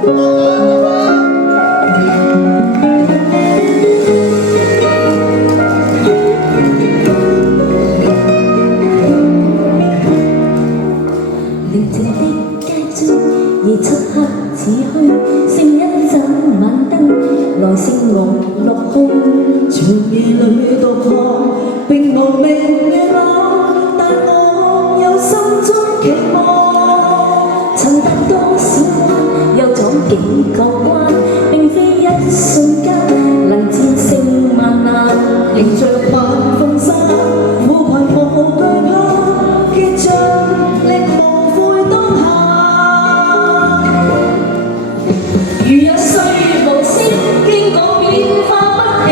寧靜的街中，夜漆黑似虛，剩一盞晚燈來星我落空。長夜裏獨看，並無明月朗，但我有心中期望。曾踏多少關，又闖幾個關，並非一瞬間能戰勝萬難。迎着晚風沙，苦困無懼怕，竭盡力無悔當下。如有歲月無聲，經過變化不停，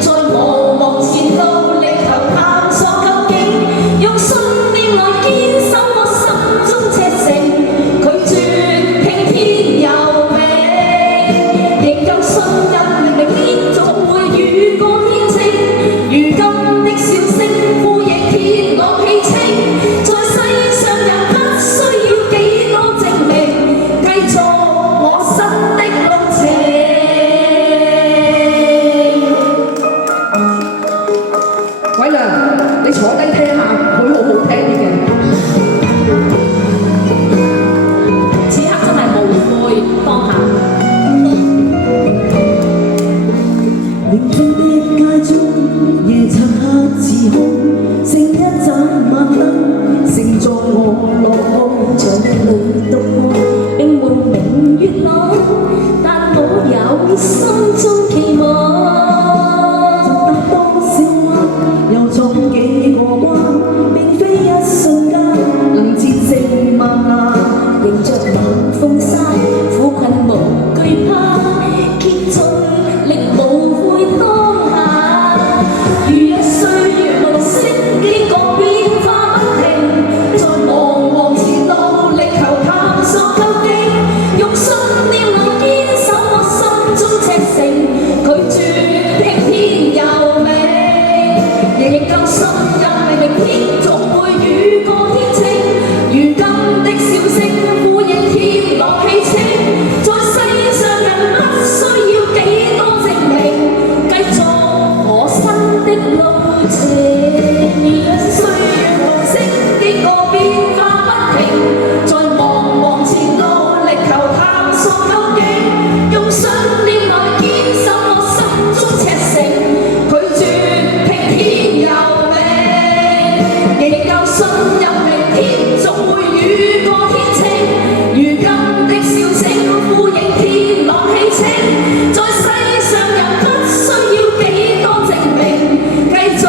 在茫茫前路力求探索究竟，用信念來堅守我心中赤誠，拒絕聽天由命，仍舊信任明明天總會雨過天晴。如今的笑聲呼應天朗氣清，在世上人不需要幾多證明，繼續我新的路程。偉良，你坐低聽下，佢好好聽嘅。此刻真係無悔當下。寧靜的街中，夜漆黑似空，剩一盞晚燈，盛載我落空。長夜裏獨看，並無明月朗，但我有心中期望。曾踏多少彎，又闖幾個關，並非一瞬間能戰勝萬難。迎着晚風沙，苦困無懼怕，竭盡力無悔當下。如若歲月無聲，經過變化不停，在茫茫前路力求探索究竟，用信念來堅守我心中赤誠，拒絕聽天由命，仍舊信任明天總會雨過天晴。如今的笑聲呼應天朗氣清，在世上人不需要幾多證明，繼續我新的路程。如若歲月無聲，經過變化不停，在茫茫前路力求探索究竟，用信念來堅守我心中赤誠，拒絕聽天由命，仍舊信任明天總會雨過天晴。如今的笑聲呼應天朗氣清，在世上人不需要幾多證明，繼續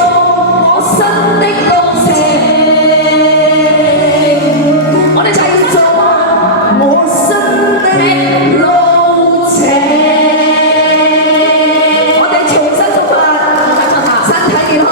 我新的路程。我哋繼續我新的路程。我哋重新出發，身體健康。